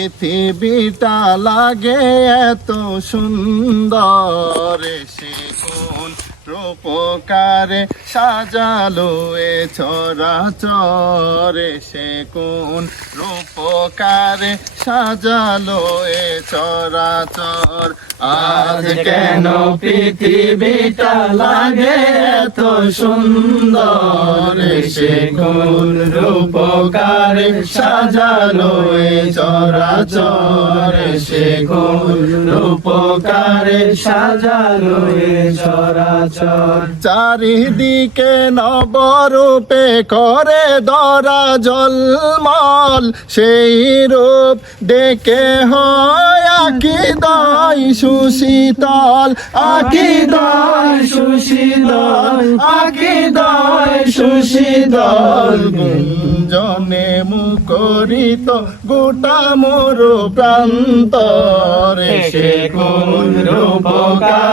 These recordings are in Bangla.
পৃথিবীটা লাগে এত সুন্দর। সে কোন রূপকারে সাজালো এ চরাচরে? সে কোন রূপকারে সাজালো এ চরাচর? আজ কেন পৃথিবীটা লাগে এত সুন্দর? সে কোন রূপকারে সাজালো এ চরাচর। সে কোন রূপকারে সাজালো এ চরাচর। চারিদিকে নবরূপে করে দরা জলমল সেই রূপ ডেকে হয় আকিদাই সুশীতল আকিদাই সুশীতল আকিদাই সুশীতল। গুঞ্জনে মুকরিত গোটা মোর প্রান্ত রে সে কোন রূপকারে?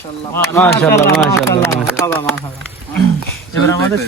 চরাচর মাশাআল্লাহ মাশাআল্লাহ। মাশাআল্লাহ। এবার আমাদের